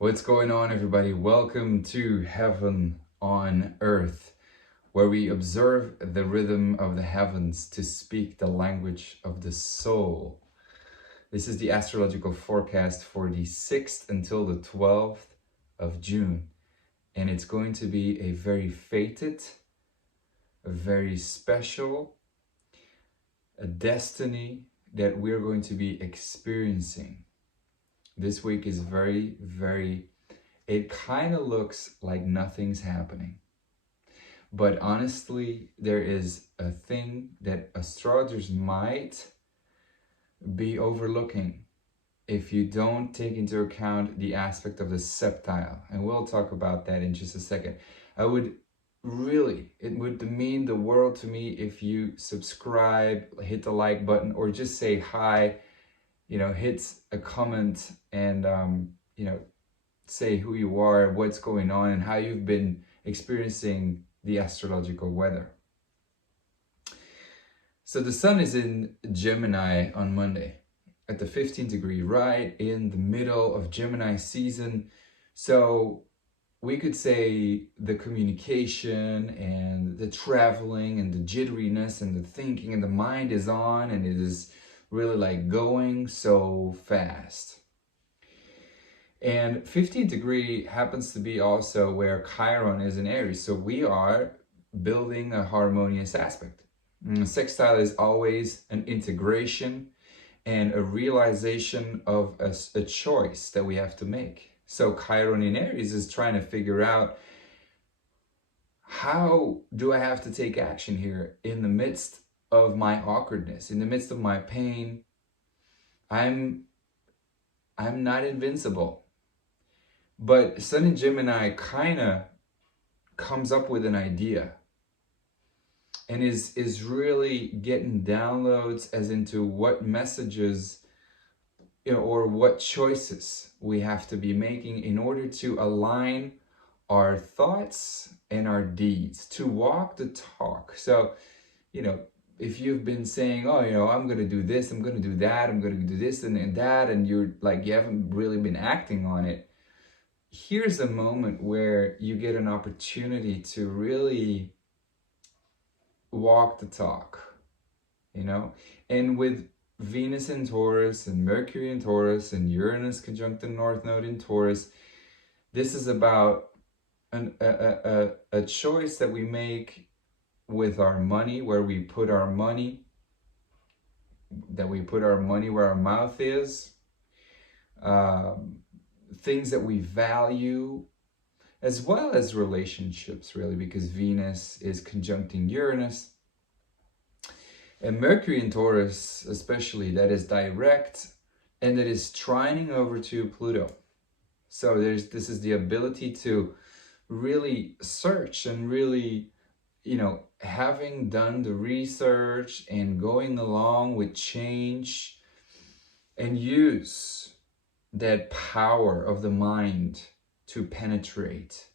What's going on, everybody? Welcome to Heaven on Earth, where we observe the rhythm of the heavens to speak the language of the soul. This is the astrological forecast for the 6th until the 12th of June. And it's going to be a very fated, a very special, a destiny that we're going to be experiencing. This week is it kind of looks like nothing's happening. But honestly, there is a thing that astrologers might be overlooking if you don't take into account the aspect of the septile. And we'll talk about that in just a second. It would mean the world to me if you subscribe, hit the like button, or just say hi, hit a comment and, say who you are, what's going on, and how you've been experiencing the astrological weather. So the sun is in Gemini on Monday at the 15th degree, right in the middle of Gemini season. So we could say the communication and the traveling and the jitteriness and the thinking and the mind is on, and it is really like going so fast. And 15th degree happens to be also where Chiron is in Aries. So we are building a harmonious aspect. Sextile is always an integration and a realization of a choice that we have to make. So Chiron in Aries is trying to figure out, how do I have to take action here in the midst of my awkwardness, in the midst of my pain? I'm not invincible. But Sun in Gemini kind of comes up with an idea and is really getting downloads as into what messages, or what choices we have to be making in order to align our thoughts and our deeds, to walk the talk. So, if you've been saying, oh, I'm going to do this, I'm going to do that, I'm going to do this and that, and you're like, you haven't really been acting on it, here's a moment where you get an opportunity to really walk the talk, and with Venus in Taurus and Mercury in Taurus and Uranus conjunct the North Node in Taurus, this is about a choice that we make with our money, where we put our money, where our mouth is, things that we value, as well as relationships, really, because Venus is conjuncting Uranus. And Mercury in Taurus, especially, that is direct and that is trining over to Pluto. So this is the ability to really search and really, having done the research and going along with change, and use that power of the mind to penetrate.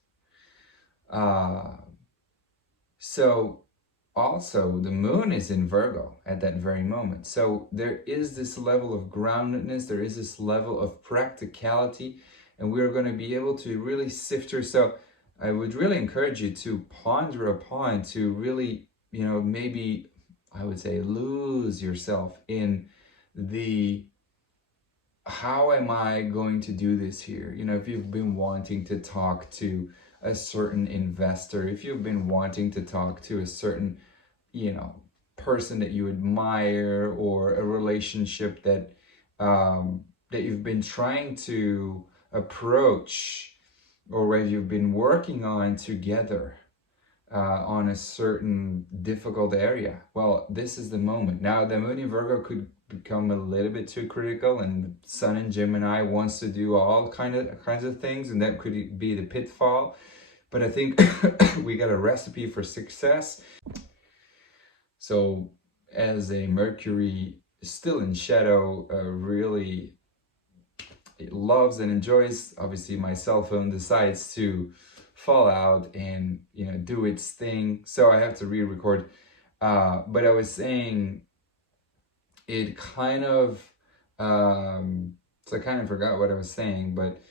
So also the moon is in Virgo at that very moment. So there is this level of groundedness, there is this level of practicality, and we're going to be able to really sift through. So I would really encourage you to ponder upon, to really, maybe I would say lose yourself in the, how am I going to do this here? If you've been wanting to talk to a certain investor, if you've been wanting to talk to a certain, person that you admire, or a relationship that that you've been trying to approach, or where you've been working on together on a certain difficult area, well, this is the moment. Now, the moon in Virgo could become a little bit too critical, and Sun in Gemini wants to do all kinds of things, and that could be the pitfall. But I think we got a recipe for success. So as a Mercury still in shadow, really it loves and enjoys, obviously my cell phone decides to fall out and do its thing, so I have to re-record. But I was saying, it kind of so I kind of forgot what I was saying, but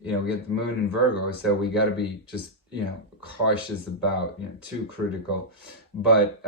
you know, we get the moon in Virgo, so we got to be just, you know, cautious about, you know, too critical. But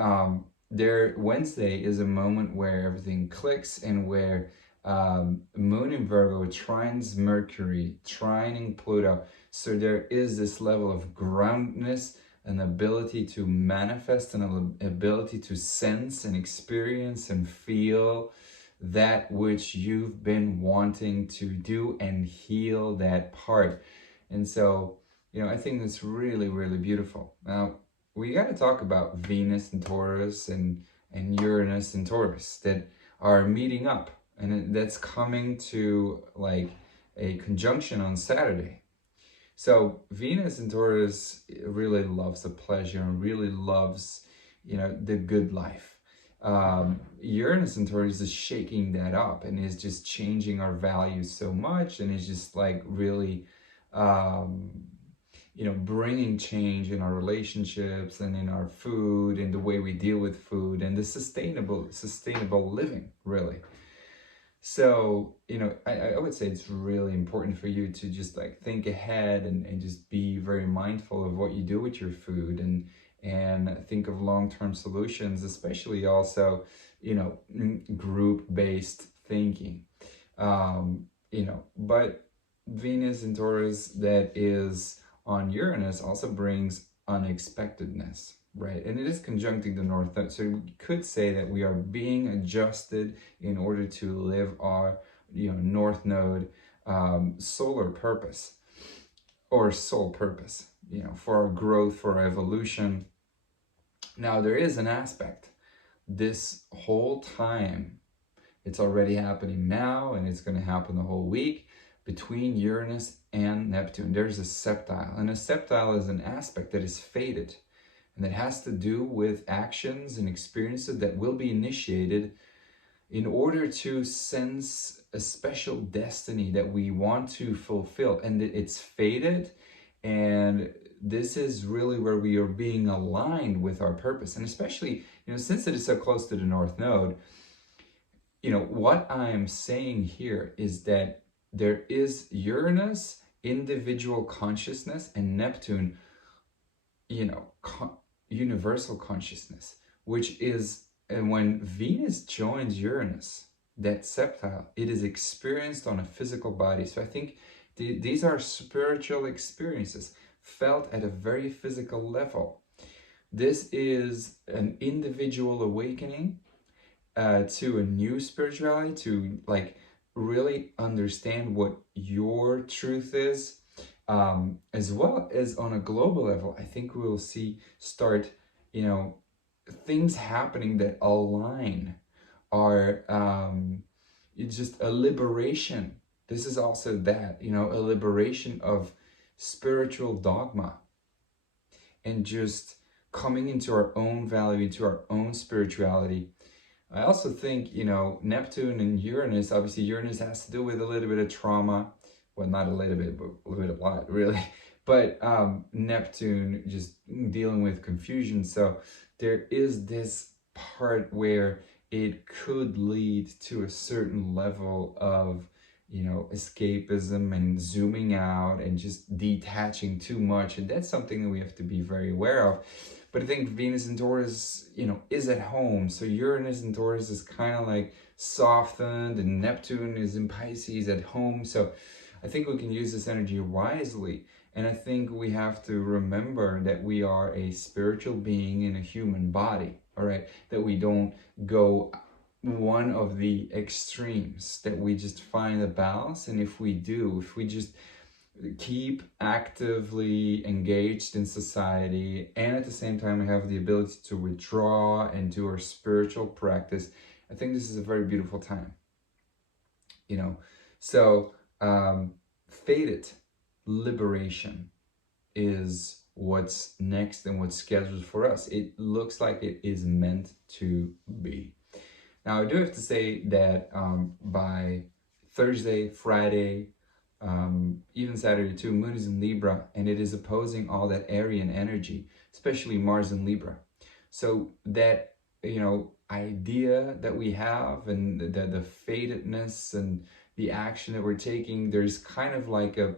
Wednesday is a moment where everything clicks, and where moon in Virgo trines Mercury, trining Pluto. So there is this level of groundedness, an ability to manifest, an ability to sense and experience and feel that which you've been wanting to do, and heal that part. And so, you know, I think that's really, really beautiful. Now, we got to talk about Venus and Taurus, and Uranus and Taurus that are meeting up, and that's coming to like a conjunction on Saturday. So Venus and Taurus really loves the pleasure and really loves, you know, the good life. Uranus and Taurus is shaking that up, and is just changing our values so much, and is just like really, you know, bringing change in our relationships and in our food and the way we deal with food and the sustainable living, really. So, you know, I would say it's really important for you to just like think ahead, and just be very mindful of what you do with your food, and think of long-term solutions, especially also, you know, group-based thinking. You know, but Venus in Taurus that is on Uranus also brings unexpectedness, right? And it is conjuncting the North Node. So we could say that we are being adjusted in order to live our, you know, North Node solar purpose, or soul purpose, you know, for our growth, for our evolution. Now, there is an aspect this whole time, it's already happening now, and it's going to happen the whole week, between Uranus and Neptune. There's a septile, and a septile is an aspect that is fated, and that has to do with actions and experiences that will be initiated in order to sense a special destiny that we want to fulfill. And it's fated, and this is really where we are being aligned with our purpose. And especially, you know, since it is so close to the North Node, you know, what I am saying here is that there is Uranus, individual consciousness, and Neptune, you know, universal consciousness, which is, and when Venus joins Uranus, that septile, it is experienced on a physical body. So I think these are spiritual experiences felt at a very physical level. This is an individual awakening to a new spirituality, to like really understand what your truth is, as well as on a global level. I think we will start, you know, things happening that align our, it's just a liberation. This is also that, you know, a liberation of spiritual dogma, and just coming into our own value, into our own spirituality. I also think, you know, Neptune and Uranus, obviously Uranus has to do with a little bit of trauma. Well, not a little bit, but a little bit of a lot, really. But Neptune just dealing with confusion. So there is this part where it could lead to a certain level of, you know, escapism and zooming out and just detaching too much. And that's something that we have to be very aware of. But I think Venus and Taurus, you know, is at home. So Uranus and Taurus is kind of like softened, and Neptune is in Pisces at home. So I think we can use this energy wisely. And I think we have to remember that we are a spiritual being in a human body, all right? That we don't go one of the extremes, that we just find a balance. And if we do, if we just keep actively engaged in society, and at the same time we have the ability to withdraw and do our spiritual practice, I think this is a very beautiful time, you know. So fated liberation is what's next and what's scheduled for us. It looks like it is meant to be. Now, I do have to say that by Thursday, Friday, even Saturday too, Moon is in Libra, and it is opposing all that Aryan energy, especially Mars in Libra. So that, you know, idea that we have, and the fatedness and the action that we're taking, there's kind of like a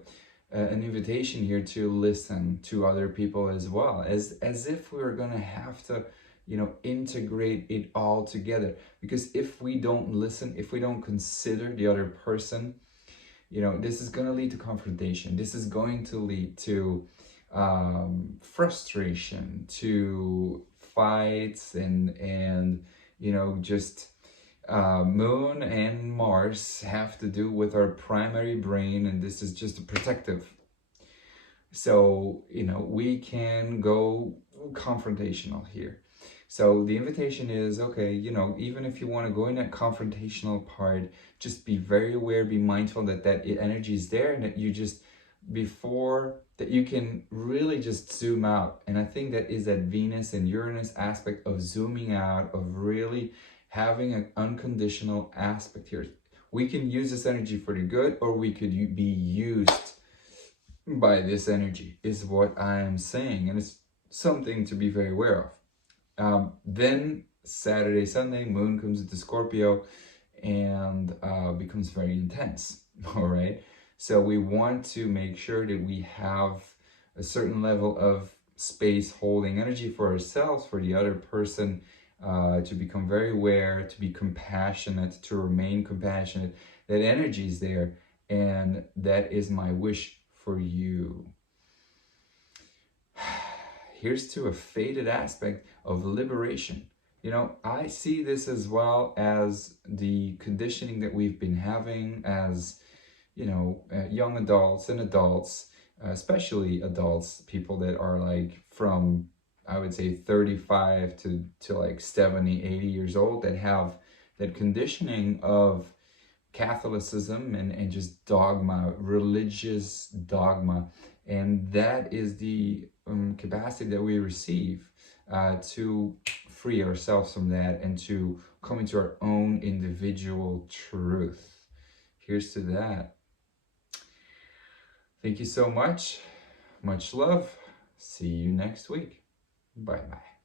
an invitation here to listen to other people as well, as if we were gonna have to, you know, integrate it all together. Because if we don't listen, if we don't consider the other person, you know, this is gonna lead to confrontation. This is going to lead to frustration, to fights, and you know, just Moon and Mars have to do with our primary brain, and this is just a protective. So, you know, we can go confrontational here. So the invitation is, okay, you know, even if you want to go in that confrontational part, just be very aware, be mindful that energy is there, and that you just, before that, you can really just zoom out. And I think that is that Venus and Uranus aspect of zooming out, of really having an unconditional aspect here. We can use this energy for the good, or we could be used by this energy, is what I am saying. And it's something to be very aware of. Then Saturday, Sunday, Moon comes into Scorpio and becomes very intense. All right. So we want to make sure that we have a certain level of space holding energy for ourselves, for the other person, to become very aware, to be compassionate, to remain compassionate. That energy is there, and that is my wish for you. Here's to a faded aspect of liberation. You know, I see this as well as the conditioning that we've been having as, you know, young adults and adults, especially adults, people that are like from, I would say, 35 to like 70, 80 years old, that have that conditioning of Catholicism and just dogma, religious dogma. And that is the capacity that we receive to free ourselves from that and to come into our own individual truth. Here's to that. Thank you so much. Much love. See you next week. Bye-bye.